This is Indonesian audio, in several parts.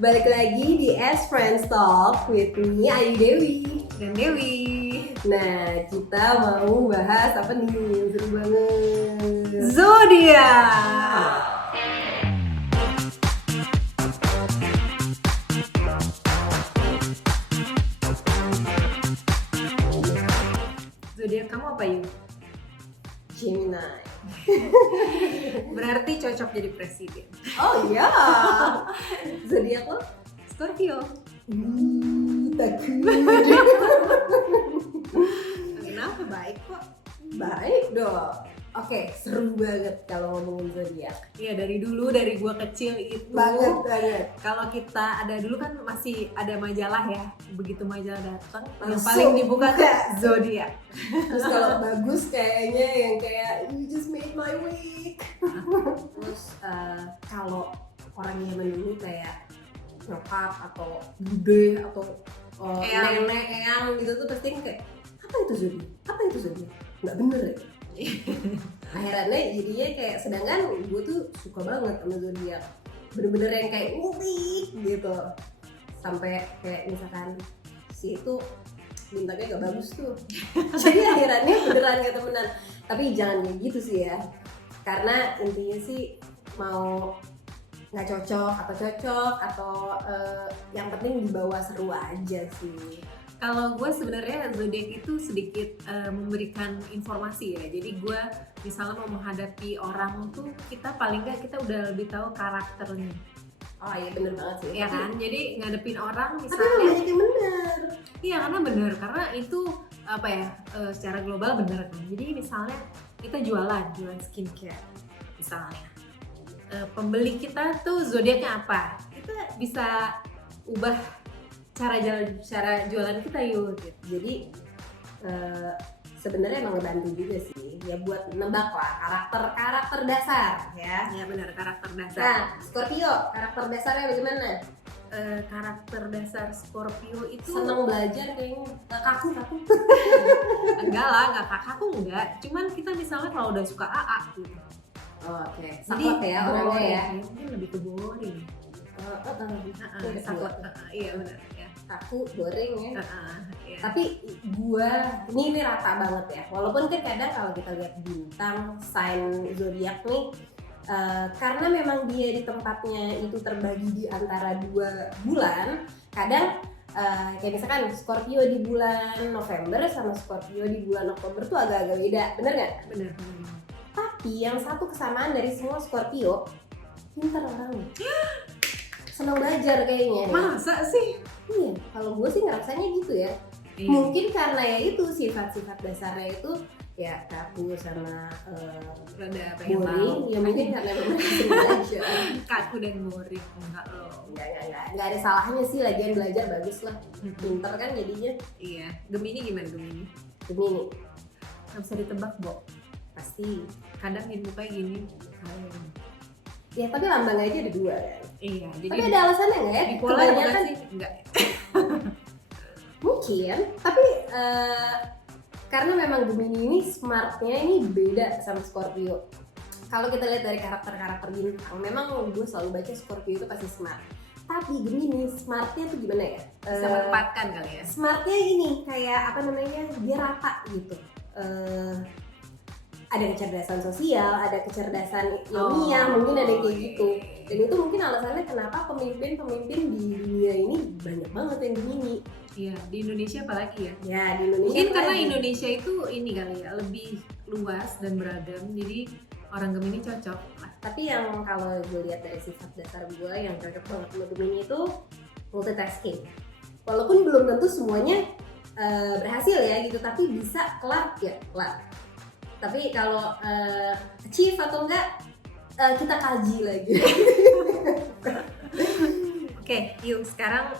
Balik lagi di As Friends Talk with me, Ayu Dewi dan Dewi. Nah, kita mau bahas apa nih? Seru banget. Zodiak. Zodiak kamu apa, Yu? Gemini. Berarti cocok jadi presiden. Oh iya. Zodiak lo? Scorpio. Takut. Kenapa? Baik kok. Baik dong. Oke, seru banget kalau ngomongin zodiak. Iya, dari dulu, dari gua kecil itu. Banget. Kalau kita ada dulu kan masih ada majalah ya. Begitu majalah datang, yang Langsung paling dibuka tuh buka. zodiak. Terus kalau bagus kayaknya yang kayak you just made my week. Terus kalau orang yang dulu kayak nyokap atau bude atau Eyang. nenek eyang gitu tuh pasti kayak apa itu zodiak? Apa itu zodiak? Nggak bener ya? Akhirnya jadinya kayak, sedangkan gue tuh suka banget sama zodiak, bener-bener yang kayak ngulik gitu, sampai kayak misalkan si itu bintangnya gak bagus tuh jadi akhirannya beneran gak temenan. Tapi jangan kayak gitu sih ya, karena intinya sih mau nggak cocok atau yang penting dibawa seru aja sih. Kalau gue sebenarnya zodiak itu sedikit memberikan informasi ya. Jadi gue misalnya mau menghadapi orang tuh, kita paling nggak kita udah lebih tahu karakternya. Oh iya bener banget sih. Iya kan? Jadi ngadepin orang Tapi misalnya. banyak yang bener. Iya karena bener, karena itu apa ya, secara global bener kan. Jadi misalnya kita jualan skincare misalnya. Pembeli kita tuh zodiaknya apa? Kita bisa ubah cara jualan kita yuk gitu. Jadi sebenarnya emang ngebantu juga sih ya buat nebak lah karakter dasar ya. Ya benar, karakter dasar. Nah, Scorpio karakter dasarnya bagaimana? Karakter dasar Scorpio itu Seneng belajar kayaknya, kaku. enggak lah, enggak kakakku enggak. Cuman kita misalnya kalau udah suka AA gitu. Oh, oke. Jadi Saklek ya orangnya ya. Mungkin lebih ke boring. Saklek. Iya benar ya. Kaku, boring ya. Iya. Tapi gua ini rata banget ya. Walaupun kan kadang kalau kita lihat bintang sign zodiak nih, karena memang dia di tempatnya itu terbagi di antara 2 bulan, kadang kayak misalkan Scorpio di bulan November sama Scorpio di bulan Oktober tuh agak-agak beda, bener nggak? Benar. Tapi yang satu kesamaan dari semua Scorpio, pintar orangnya. Senang belajar kayaknya. Masa sih? Iya, kalau gue sih ngerasanya gitu ya. Iya. Mungkin karena ya itu sifat-sifat dasarnya itu ya kaku sama Rada boring. Ya mungkin karena memang sering belajar. kaku dan boring enggak loh. Nggak ada salahnya sih, lagian belajar bagus lah. Pinter kan jadinya. Iya. Gemini gimana Gemini? Gemini Nggak bisa ditebak, Bo. pasti. Kadang di mukanya gini. Ya tapi lambangnya aja ada 2 kan. Iya, jadi Tapi ada alasannya nggak ya? bipolar bukan Kebanyakan sih? Enggak. mungkin. Tapi karena memang Gemini ini smartnya ini beda sama Scorpio. Kalau kita lihat dari karakter bintang, memang gue selalu baca Scorpio itu pasti smart. Tapi Gemini smartnya tuh gimana ya? Bisa menempatkan kali ya. Smartnya ini kayak apa namanya? Dia rata gitu. Ada kecerdasan sosial, ada kecerdasan ilmiah, mungkin ada kayak gitu. Dan itu mungkin alasannya kenapa pemimpin di dunia ini banyak banget yang Gemini. Iya, di Indonesia apalagi ya? Ya di Indonesia. Mungkin karena apalagi. Indonesia itu ini kali ya, lebih luas dan beragam. Jadi orang Gemini cocok lah. Tapi yang kalau gue lihat dari sifat dasar gue yang cocok banget sama Gemini itu multitasking. Walaupun belum tentu semuanya berhasil ya gitu, tapi bisa kelar. Tapi kalau achieve atau enggak kita kaji lagi. Oke, yuk sekarang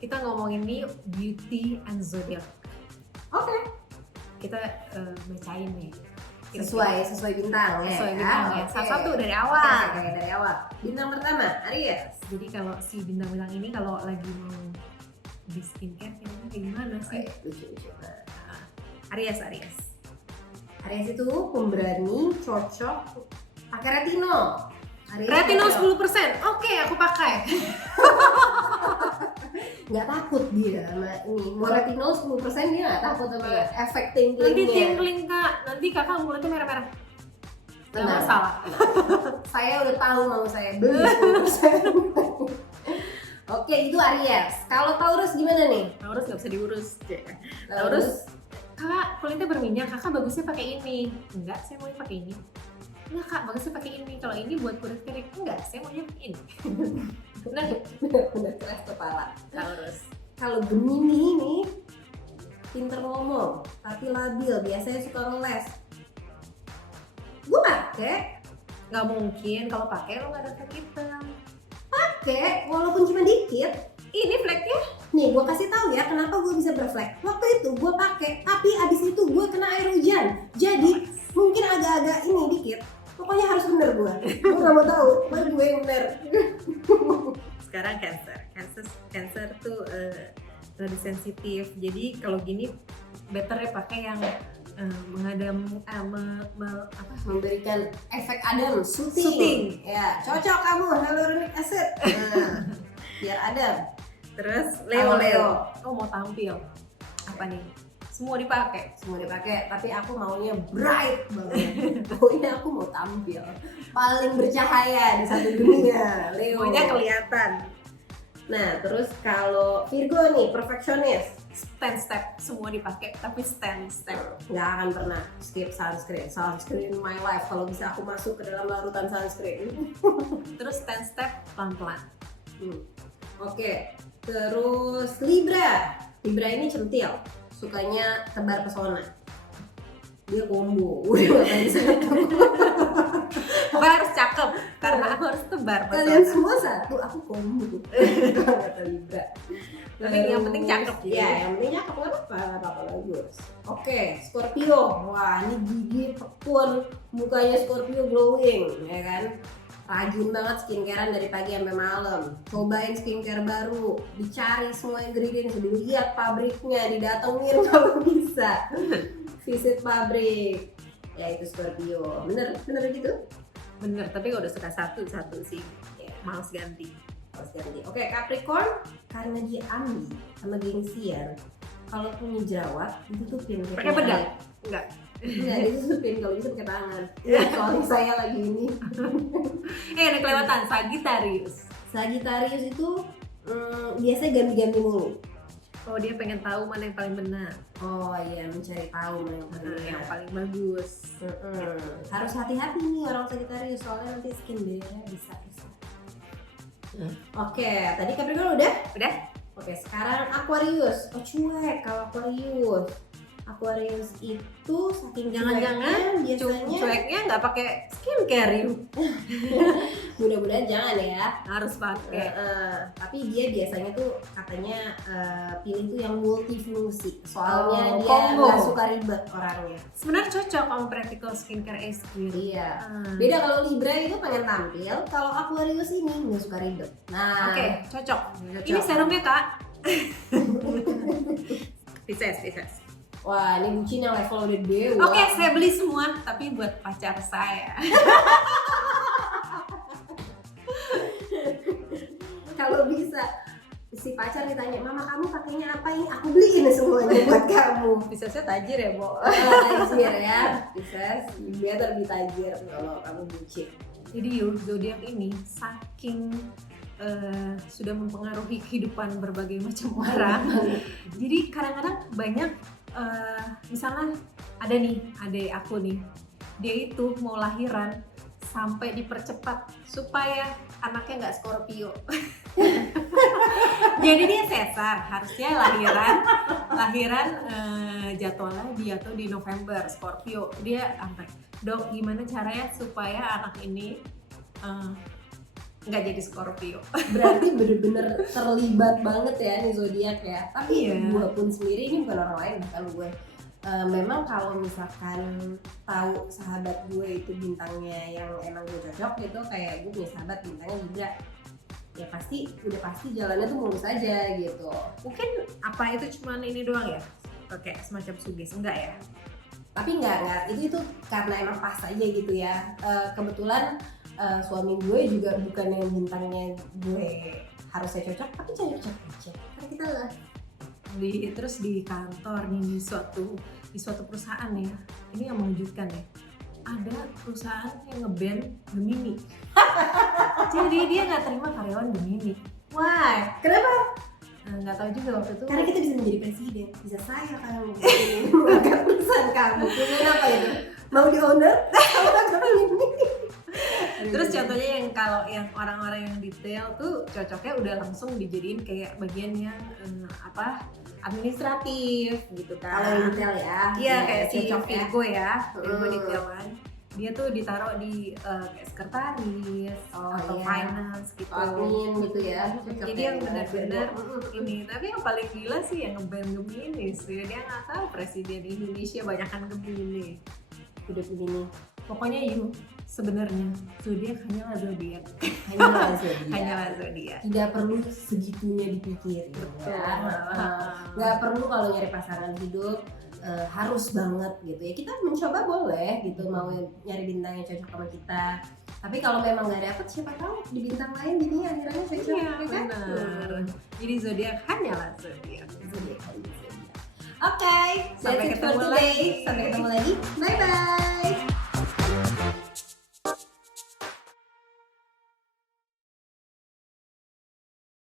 kita ngomongin nih beauty and zodiac. Oke. Kita bacain nih. Sesuai bintang ya. Sesuai bintang ya. Oke. Satu dari awal. Oke, dari awal. Bintang pertama, Aries. Jadi kalau si bintang-bintang ini kalau lagi mau di skincare kayaknya gimana sih? Lucu. Aries. Aries itu pemberani, cocok, pakai retinol. Aries Retinol Scorpio. 10%. Oke, aku pakai. Nggak takut dia sama ini. Mau retinol 10% dia nggak takut sama Iya. efek Nanti tinglingnya. tingling Kak. Nanti Kakak mulutnya merah-merah. Nggak Tenang. masalah. Saya udah tahu mau saya beli 10%. Oke, itu Aries. Kalau Taurus gimana nih? Taurus nggak bisa diurus. Taurus, Kak kulitnya berminyak. Kakak bagusnya pakai ini. Enggak, saya mau pakai ini. Enggak Kak, bagusnya pakai ini. Kalau ini buat kulit kering. Enggak, saya maunya ini. Benar nggak? bener-bener keras kepala. Taurus. Kalau Gemini nih pinter ngomong tapi labil, biasanya suka ngeles. Gue pakai, Nggak mungkin kalau pakai lo nggak ada flek hitam. walaupun cuma dikit. Ini fleknya Nih gue kasih tahu ya kenapa gue bisa berflek. Waktu itu gue pakai, tapi abis itu gue kena air hujan. Jadi mungkin agak-agak ini dikit. Pokoknya harus bener gue. Gue nggak mau tahu, pokoknya gue yang bener. sekarang Cancer tuh rada sensitif. Jadi kalau gini better ya pakai yang mengadam Memberikan efek Adam, Soothing. soothing. Ya, cocok kamu hyaluronic acid. Nah, biar Adam. Terus Kalau Leo. Oh mau tampil apa nih? Semua dipakai. Semua dipakai, tapi aku maunya bright banget. Pokoknya aku mau tampil paling bercahaya di satu dunia. Leo. Semuanya kelihatan. Nah, terus kalau Virgo nih, perfeksionis. Stand step semua dipakai, tapi stand step. Nggak akan pernah skip sunscreen my life. Kalau bisa aku masuk ke dalam larutan sunscreen. Terus stand step pelan-pelan. Oke, terus Libra ini centil, sukanya tebar pesona. Dia combo. Udah nggak bisa. Pokoknya harus cakep, karena aku harus tebar. Kalian semua satu, aku combo. Kalau kata Libra. Tapi yang penting cakep gitu. Iya, yang penting cakep, nggak apa-apa bagus. Oke, Scorpio. Wah, ini gigi tekun, mukanya Scorpio glowing, ya kan? Rajin banget skincarean dari pagi sampai malam. Cobain skincare baru, dicari semua ingredients, dilihat pabriknya, didatengin kalau bisa. Visit pabrik. Ya itu Scorpio. Bener gitu? Bener, tapi kalau udah suka satu sih, Ya. males ganti. Harus ganti. Oke, Capricorn karena dia ambi sama gengsian. Kalau punya jerawat ditutupin Pakai bedak? Enggak. Enggak, ditutupin kalau bisa pakai tangan. Soalnya saya lagi ini. Ada kelewatan Sagittarius. Sagittarius itu biasanya ganti-ganti mulu. Oh dia pengen tahu mana yang paling benar, Oh iya, mencari tahu mana yang paling yang benar. paling bagus. Harus hati-hati nih orang Sagittarius, soalnya nanti skin barrier bisa. Oke, tadi Capricorn udah? Udah? Oke, sekarang Aquarius. Oh cuek kalau Aquarius. Aquarius itu saking Jangan-jangan biasanya cueknya nggak pakai skincare yuk. mudah-mudahan jangan ya. Harus pakai. Tapi dia biasanya tuh katanya pilih tuh yang multifungsi. Soalnya Oh, dia combo. nggak suka ribet orangnya. Sebenarnya cocok sama practical skincare SQ. Iya. Beda kalau Libra itu pengen tampil, kalau Aquarius ini nggak suka ribet. Nah, Oke, cocok. cocok. Ini serumnya Kak. Pisces. Wah, ini bucin yang level udah dewa. Oke, saya beli semua, tapi buat pacar saya. Kalau bisa si pacar ditanya, mama kamu pakainya apa ini? Aku beliin semuanya buat kamu. Piscesnya tajir ya, Bo. Tajir ya, Pisces. You better be tajir kalau kamu bucin. Jadi yuk, zodiak ini saking sudah mempengaruhi kehidupan berbagai macam orang. Jadi kadang-kadang banyak misalnya ada aku nih, dia itu mau lahiran sampai dipercepat supaya anaknya nggak Scorpio. Jadi dia sesar, harusnya lahiran jadwalnya dia tuh di November, Scorpio. Dia sampai, dok gimana caranya supaya anak ini nggak jadi Scorpio. Berarti bener-bener terlibat banget ya nih zodiak ya. Tapi Iya. gue pun sendiri, ini bukan orang lain, bahkan gue memang kalau misalkan tahu sahabat gue itu bintangnya yang emang gue cocok gitu, kayak gue punya sahabat bintangnya Libra, ya udah pasti jalannya tuh mulus aja gitu. Mungkin apa itu cuman ini doang ya? Kayak semacam sugesti, enggak ya? Tapi enggak itu karena emang pas aja gitu ya. Kebetulan suami gue juga bukan yang bintangnya gue harusnya cocok, tapi cocok aja kan kita lah. Terus di kantor nih, di suatu perusahaan ya, ini yang mengejutkan ya, ada perusahaan yang nge-ban Gemini. Jadi dia nggak terima karyawan Gemini. Why? Kenapa? Nggak tahu juga waktu itu. Karena kita bisa menjadi presiden, bisa saya kalau mengangkat perusahaan kamu. Kemudian apa itu? Mau di owner? Terus contohnya yang kalau yang orang-orang yang detail tuh cocoknya udah langsung dijadiin kayak bagian yang administratif gitu kan. Kalau yang detail ya. Iya kayak si cocok ya. Virgo ya, Virgo detail kan. Dia tuh ditaruh di kayak sekretaris atau iya. finance gitu. Admin gitu ya. Jadi yang benar-benar ini. Tapi yang paling gila sih yang nge-ban Gemini sih. Dia nggak tahu presiden Indonesia banyakan Gemini. Hidup ini Pokoknya sebenarnya zodiak hanyalah zodiak. hanyalah zodiak. Hanyalah zodiak. Tidak perlu segitunya dipikirin. Betul. Ya. Nggak perlu kalau nyari pasangan hidup harus banget gitu ya. Kita mencoba boleh gitu, mau nyari bintang yang cocok sama kita. Tapi kalau memang nggak dapet, siapa tahu di bintang lain jadinya akhirnya cocok. Iya, ya kan? benar. Jadi zodiak hanyalah zodiak. Oke, Sampai that's it for ketemu today. lagi. Sampai ketemu lagi. Bye bye.